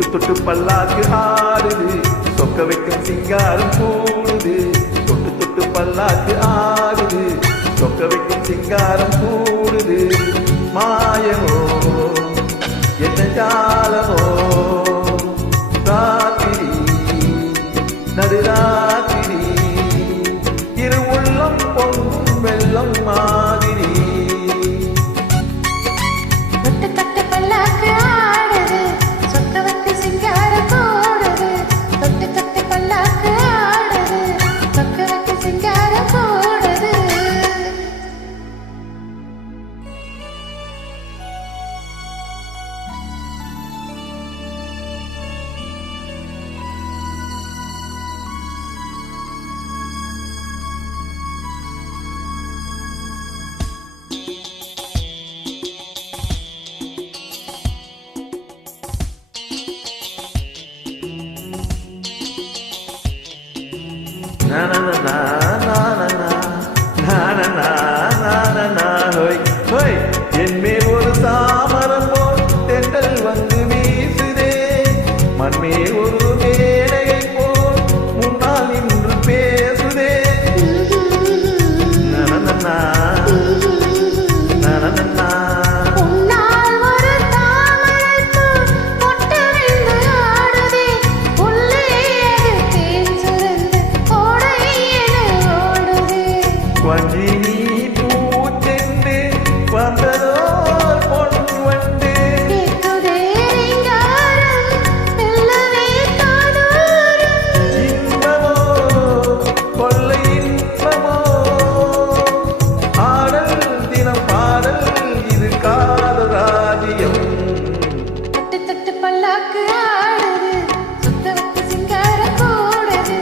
தொட்டு தொட்டு பல்லாக்கு ஆடுது, சொக்க வைக்கும் சிங்காரம் கூடுது. தொட்டு தொட்டு பல்லாக்கு ஆடுது, சொக்க வைக்கும் சிங்காரம் கூடுது. மாயமோ என்ன ஜாலமோ, ராத்திரி நடுராத்திரி, இரு உள்ளம் பொங்கும் வெள்ளம் மாதிரி. Na na na na na na na na na na na na hoy hoy en மேல் ஒரு தாமரம் போல் தென்றல் வந்து வீசுதே, மண் மேல் ஒரு மேலையை போல் முன்னால் நின்று பேசுதே. na na na na na na na na வஞ்சினி பூச்செண்டு வந்ததோ பொன் வண்டு, இன்பமோ கொள்ளை இன்பமோ, ஆடல் தினம் பாடல் இது காதல் ராஜ்யம். பல்லாக்கு ஆடுது, சுத்த வச்சு சிங்கார கூடுது.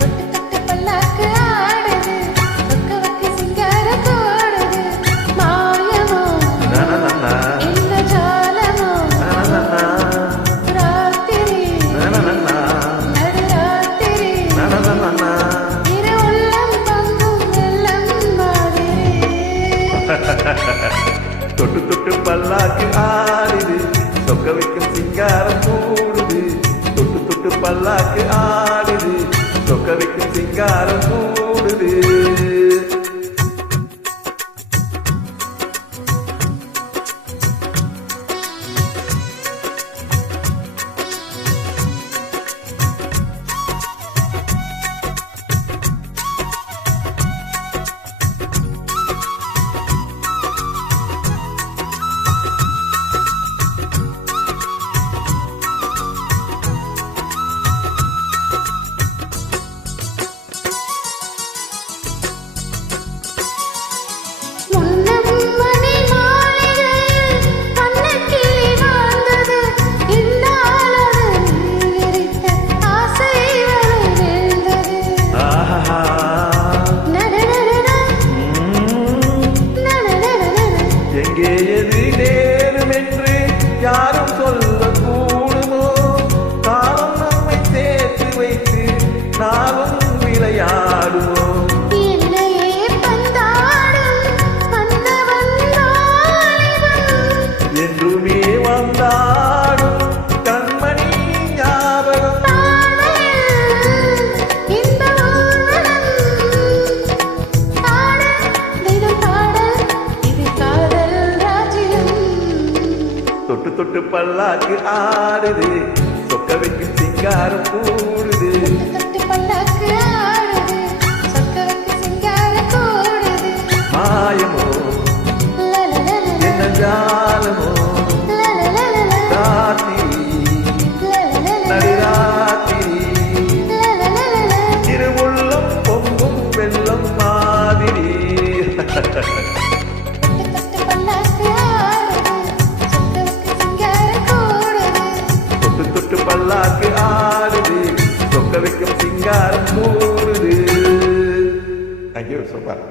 தொட்டு தொட்டு பல்லாக்கு ஆடுது, சொக்க வச்சு சிங்கார கூடுது. மாயமோ என்ன ஜாலமோ, ராத்திரி நடுராத்திரி, இரு உள்ளம் பங்கும் வெள்ளம் மாதிரி. தொட்டு தொட்டு பல்லாக்கு ஆடுது, சொக்க வைக்கும் சிங்காரம் கூடுது. தொட்டு தொட்டு பல்லாக்கு ஆடுது, சொக்க வைக்கும் சிங்காரம் கூடுது. எது நேரும் என்று யாரும் சொல்ல கூடுமோ, காலம் நம்மை சேர்த்து வைத்து நாளும் விளையாடுமோ. என்றுமே வந்தாடும் கண்மணி ஞாபகம், தொட்டு தொட்டு பல்லாக்கு ஆடுது, சொக்க வைக்கும் சிங்காரம் கூடுது. மாயமோ என்ன ஜாலமோ, ராத்திரி நடுராத்திரி, இரு உள்ளம் பொங்கும் வெள்ளம் மாதிரி. பல்லாக்கு ஆடுது, சொக்க வைக்கும் சிங்காரம் கூடுது. Thank you, super.